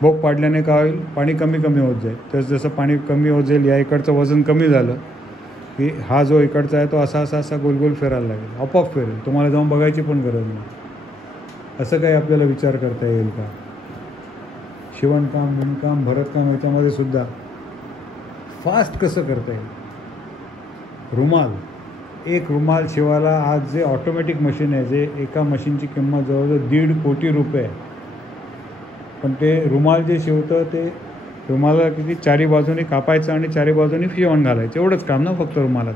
भोग पाडल्याने काय होईल? पाणी कमी कमी होत जाईल. जसं पाणी कमी होत जाईल, या इकडचं वजन कमी झालं की हा जो इकडचा आहे तो असा गोल गोल फिरायला लागेल, आपोआप फिरेल. तुम्हाला जाऊन बघायची पण गरज नाही. असं काही आपल्याला विचार करता येईल का? शिवणकाम, विणकाम, भरतकाम याच्यामध्ये सुद्धा फास्ट कसं करता येईल? रुमाल, एक रुमाल शिवायला आज जे ऑटोमॅटिक मशीन आहे, जे एका मशीनची किंमत जवळजवळ 1.5 कोटी रुपये आहे. पण ते रुमाल जे शिवतं ते रुमाला किती 4 बाजूने कापायचं आणि 4 बाजूने शिवण घालायचं, एवढंच काम ना फक्त रुमालात,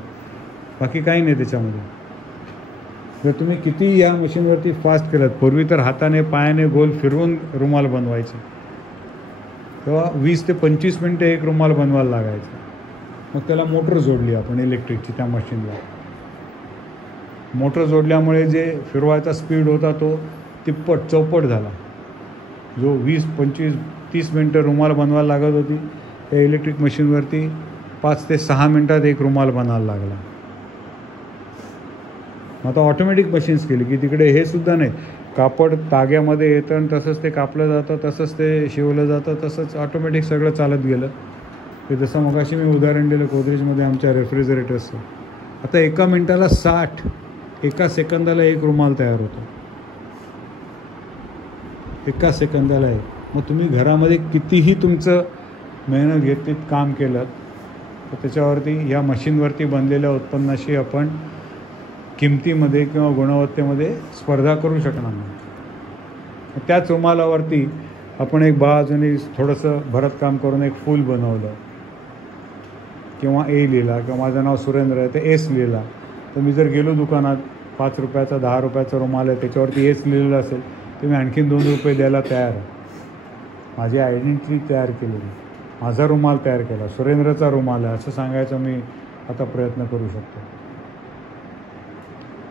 बाकी काही नाही त्याच्यामध्ये. जर तुम्ही किती या मशीनवरती फास्ट केलं, पूर्वी तर हाताने पायाने गोल फिरवून रुमाल बनवायचे, तेव्हा 20 ते 25 मिनटं एक रुमाल बनवायला लागायचं. मग त्याला मोटर जोडली आपण इलेक्ट्रिकची त्या मशीनला. मोटर जोडल्यामुळे जे फिरवायचा स्पीड होता तो तिप्पट चौपट झाला. जो 20, 25, 30 मिनटं रुमाल बनवायला लागत होती त्या इलेक्ट्रिक मशीनवरती 5 ते 6 मिनटात एक रुमाल बनायला लागला. आता ऑटोमॅटिक मशीन्स केली की तिकडे हे सुद्धा नाही, कापड ताग्यामध्ये येतं आणि तसंच ते कापलं जातं, तसंच ते शिवलं जातं, तसंच ऑटोमॅटिक सगळं चालत गेलं. ते जसं मगाशी मी उदाहरण दिलं गोदरेजमध्ये आमच्या रेफ्रिजरेटर्सचं. आता 1 मिनटाला 60, 1 सेकंदाला एक रुमाल तयार होतो. 1 सेकंदाला आहे. मग तुम्ही घरामध्ये कितीही तुमचं मेहनत घेतलीत, काम केलं, तर त्याच्यावरती ह्या मशीनवरती बनलेल्या उत्पन्नाशी आपण किमतीमध्ये किंवा गुणवत्तेमध्ये स्पर्धा करू शकणार नाही. त्याच रुमालावरती आपण एक बाजूने थोडंसं भरतकाम करून एक फूल बनवलं किंवा ए लिहिला किंवा माझं नाव सुरेंद्र आहे ते एस लिहिला, तर मी जर गेलो दुकानात 5 रुपयाचा 10 रुपयाचा रुमाल आहे त्याच्यावरती एस लिहिलेलं असेल तर मी आणखीन 2 रुपये द्यायला तयार आहे. माझी आयडेंटिटी तयार केलेली, माझा रुमाल तयार केला, सुरेंद्रचा रुमाल आहे असं सांगायचा मी आता प्रयत्न करू शकतो.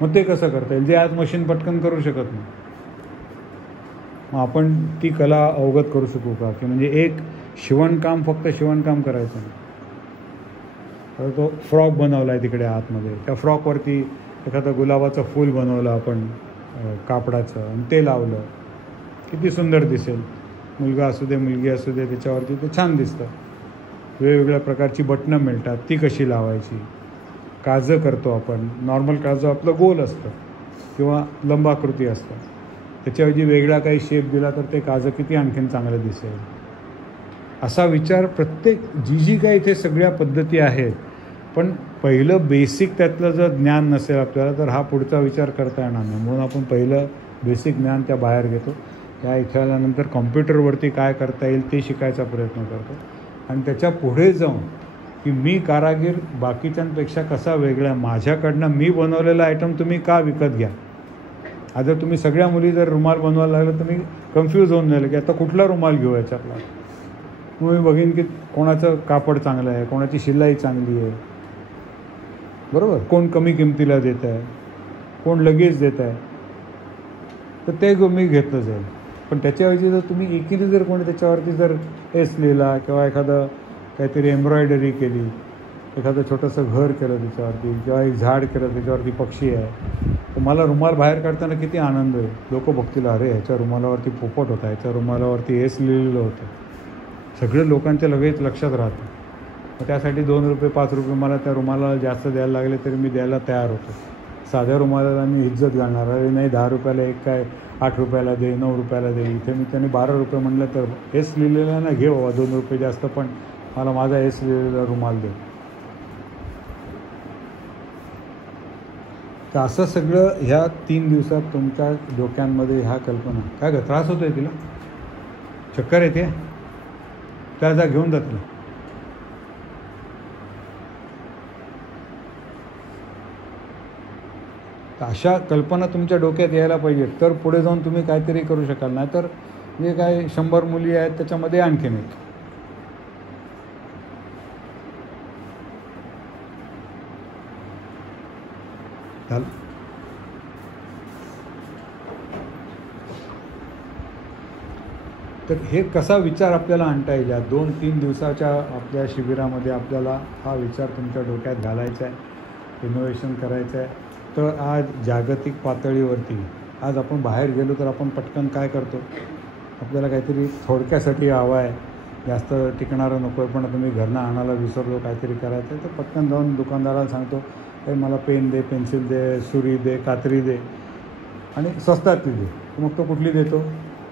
मग ते कसं करता येईल जे आज मशीन पटकन करू शकत नाही. मग आपण ती कला अवगत करू शकू का की म्हणजे एक शिवणकाम फक्त शिवणकाम करायचं नाही, तर तो फ्रॉक बनवला आहे तिकडे आतमध्ये, त्या फ्रॉकवरती एखादं गुलाबाचं फूल बनवलं आपण कापडाचं आणि ते लावलं, किती सुंदर दिसेल. मुलगा असू दे मुलगी असू दे त्याच्यावरती ते छान दिसतं. वेगवेगळ्या प्रकारची बटणं मिळतात, ती कशी लावायची. काजं करतो आपण, नॉर्मल काजं आपलं गोल असतं किंवा लंबाकृती असतं, त्याच्याऐवजी वेगळा काही शेप दिला तर ते काजं किती आणखीन चांगलं दिसेल. असा विचार प्रत्येक जी काही इथे सगळ्या पद्धती आहेत, पण पहिलं बेसिक त्यातलं जर ज्ञान नसेल आपल्याला तर हा पुढचा विचार करता येणार नाही. म्हणून आपण पहिलं बेसिक ज्ञान त्या बाहेर घेतो. त्या इथे आल्यानंतर कॉम्प्युटरवरती काय करता येईल ते शिकायचा प्रयत्न करतो आणि त्याच्या पुढे जाऊन की मी कारागीर बाकीच्यांपेक्षा कसा वेगळा, माझ्याकडनं मी बनवलेला आयटम तुम्ही का विकत घ्या. आज जर तुम्ही सगळ्या मुली जर रुमाल बनवायला लागलं तर मी कन्फ्यूज होऊन जाईल की आता कुठला रुमाल घेऊ याच्यातला. मग मी बघीन की कोणाचं कापड चांगलं आहे, कोणाची शिलाई चांगली आहे, बरोबर, कोण कमी किमतीला देत आहे, कोण लगेच देत आहे, तर ते मी घेतलं जाईल. पण त्याच्याऐवजी जर तुम्ही एकीने जर कोणी त्याच्यावरती जर एस लिहिला किंवा एखादं काहीतरी एम्ब्रॉयडरी केली, एखादं छोटंसं घर केलं त्याच्यावरती किंवा एक झाड केलं त्याच्यावरती पक्षी आहे, तर मला रुमाल बाहेर काढताना किती आनंद आहे. लोक बघतील अरे ह्याच्या रुमालावरती पोपट होता, ह्याच्या रुमालावरती एस लिहिलेलं होतं. सगळे लोकांच्या लगेच लक्षात राहतं. मग त्यासाठी 2 रुपये 5 रुपये मला त्या रुमालाला जास्त द्यायला लागले तरी मी द्यायला तयार होतो. साध्या रुमालाला मी इज्जत घालणार, अरे नाही 10 रुपयाला एक काय 8 रुपयाला दे, 9 रुपयाला दे. इथे मी त्याने 12 रुपये म्हटलं तर एस लिहिलेला ना घे बाबा 2 रुपये जास्त, पण मला माझा एस लिहिलेला रुमाल दे. तर असं सगळं ह्या 3 दिवसात तुमच्या डोक्यांमध्ये ह्या कल्पना. काय ग त्रास होतो आहे तिला, चक्कर येते, त्या जा घेऊन जा तिला. तर अशा कल्पना तुमच्या डोक्यात यायला पाहिजेत, तर पुढे जाऊन तुम्ही काहीतरी करू शकाल. नाही तर जे काय 100 मुली आहेत त्याच्यामध्ये आणखीन एक. तर हे कसा विचार आपल्याला आणता येईल या 2-3 दिवसाच्या आपल्या शिबिरामध्ये आपल्याला हा विचार तुमच्या डोक्यात घालायचा आहे, इनोव्हेशन करायचं आहे. तर आज जागतिक पातळीवरती आज आपण बाहेर गेलो तर आपण पटकन काय करतो, आपल्याला काहीतरी थोडक्यासाठी हवं आहे, जास्त टिकणारं नको आहे, पण तुम्ही घरनं आणायला विसरलो, काहीतरी करायचं आहे तर पटकन जाऊन दुकानदाराला सांगतो हे मला पेन दे, पेन्सिल दे, सुरी दे, कात्री दे आणि स्वस्तातली दे. मग तो कुठली देतो,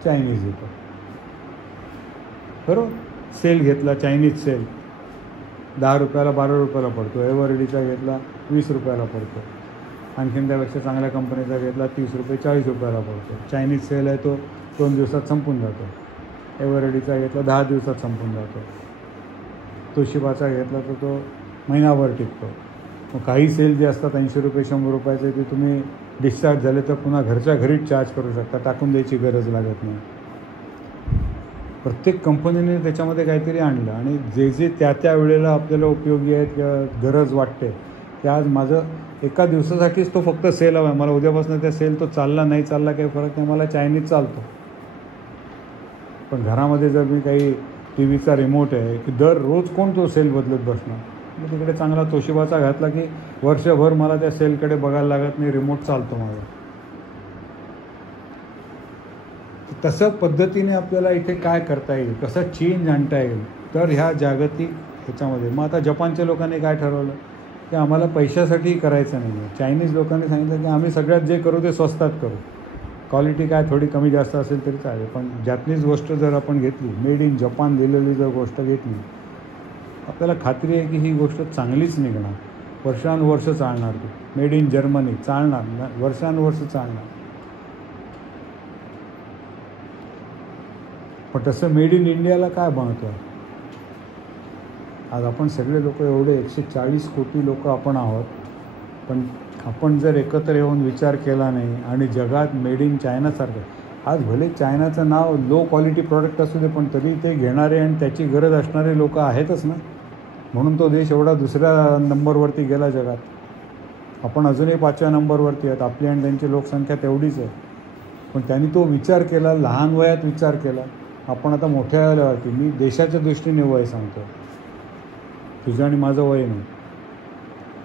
चायनीज देतो, बरोबर. सेल घेतला, चायनीज सेल 10 रुपयाला 12 रुपयाला पडतो. एव्हरडीचा घेतला 20 रुपयाला पडतो. आणखीन त्यापेक्षा चांगल्या कंपनीचा घेतला 30 रुपये 40 रुपयाला पडतो. चायनीज सेल आहे तो 2 दिवसात संपून जातो. एव्हरडीचा घेतला 10 दिवसात संपून जातो. तोशिबाचा घेतला तर तो महिनाभर टिकतो. मग काही सेल जे असतात 80 रुपये 100 रुपयाचे ते तुम्ही डिस्चार्ज झाले तर पुन्हा घरच्या घरीच चार्ज करू शकता, टाकून द्यायची गरज लागत नाही. प्रत्येक कंपनीने त्याच्यामध्ये काहीतरी आणलं आणि जे जे त्या वेळेला आपल्याला उपयोगी आहे किंवा गरज वाटते की आज माझं एका दिवसासाठीच तो फक्त सेल हवा आहे, मला उद्यापासून त्या सेल तो चालला नाही चालला काही फरक नाही, मला चायनीज चालतो. पण घरामध्ये जर मी काही टी व्हीचा रिमोट आहे की दररोज कोण तो सेल बदलत बसणार. मी तिकडे चांगला तोशिबाचा घातला की वर्षभर मला त्या सेलकडे बघायला लागत नाही, रिमोट चालतो माझा. तसं पद्धतीने आपल्याला इथे काय करता येईल, कसं चेंज आणता येईल, तर ह्या जागतिक ह्याच्यामध्ये. मग आता जपानच्या लोकांनी काय ठरवलं की आम्हाला पैशासाठी करायचं नाही आहे. चायनीज लोकांनी सांगितलं की आम्ही सगळ्यात जे करू ते स्वस्तात करू, क्वालिटी काय थोडी कमी जास्त असेल तरी चालेल, पण जॅपनीज गोष्ट जर आपण घेतली, मेड इन जपान लिहिलेली जर गोष्ट घेतली, आपल्याला खात्री आहे की ही गोष्ट चांगलीच निघणार, वर्षानुवर्ष चालणार. ती मेड इन जर्मनी चालणार, वर्षानुवर्ष चालणार. पण तसं मेड इन इंडियाला काय बनवतो आहे आज? आपण सगळे लोक एवढे 140 कोटी लोक आपण आहोत, पण आपण जर एकत्र येऊन विचार केला नाही आणि जगात मेड इन चायनासारखं, आज भले चायनाचं नाव लो क्वालिटी प्रॉडक्ट असू दे, पण तरी ते घेणारे आणि त्याची गरज असणारे लोक आहेतच ना. म्हणून तो देश एवढा दुसऱ्या नंबरवरती गेला जगात. आपण अजूनही 5व्या नंबरवरती आहेत, आपली आणि त्यांची लोकसंख्या तेवढीच आहे. पण त्यांनी तो विचार केला, लहान वयात विचार केला. आपण आता मोठ्या वयावरती, मी देशाच्या दृष्टीने वय सांगतो, तुझं आणि माझं वय नाही.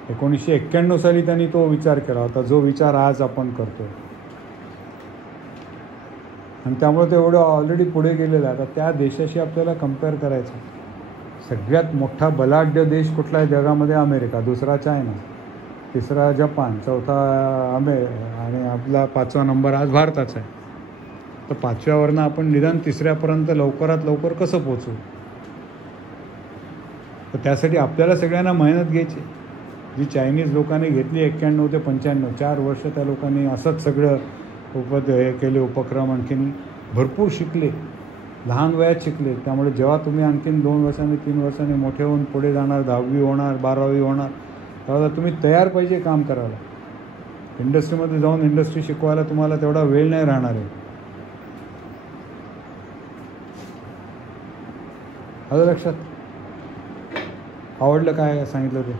1991 साली त्यांनी तो विचार केला होता, जो विचार आज आपण करतो. आणि त्यामुळे ते एवढं ऑलरेडी पुढे गेलेलं आहे. आता त्या देशाशी आपल्याला कम्पेअर करायचं, सगळ्यात मोठा बलाढ्य देश कुठला आहे जगामध्ये? अमेरिका, दुसरा चायना, तिसरा जपान, चौथा आणि आपला 5वा नंबर आज भारताचा आहे. तर 5व्यावरनं आपण निदान 3ऱ्यापर्यंत लवकरात लवकर कसं पोचू? तर त्यासाठी आपल्याला सगळ्यांना मेहनत घ्यायची, जी चायनीज लोकांनी घेतली 91 ते 95, 4 वर्ष त्या लोकांनी असंच सगळं हे केले उपक्रम. आणखीन भरपूर शिकले, लहान वयात शिकले. त्यामुळे जेव्हा तुम्ही आणखीन 2 वर्षांनी 3 वर्षांनी मोठे होऊन पुढे जाणार, 10वी होणार, 12वी होणार, तेव्हा तुम्ही तयार पाहिजे काम करायला. इंडस्ट्रीमध्ये जाऊन इंडस्ट्री शिकवायला तुम्हाला तेवढा वेळ नाही राहणार आहे. आलं लक्षात? आवडलं काय सांगितलं ते?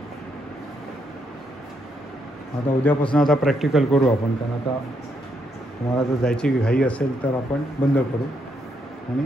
आता उद्यापासून आता प्रॅक्टिकल करू आपण, कारण आता तुम्हाला जर जायची घाई असेल तर आपण बंद करू आणि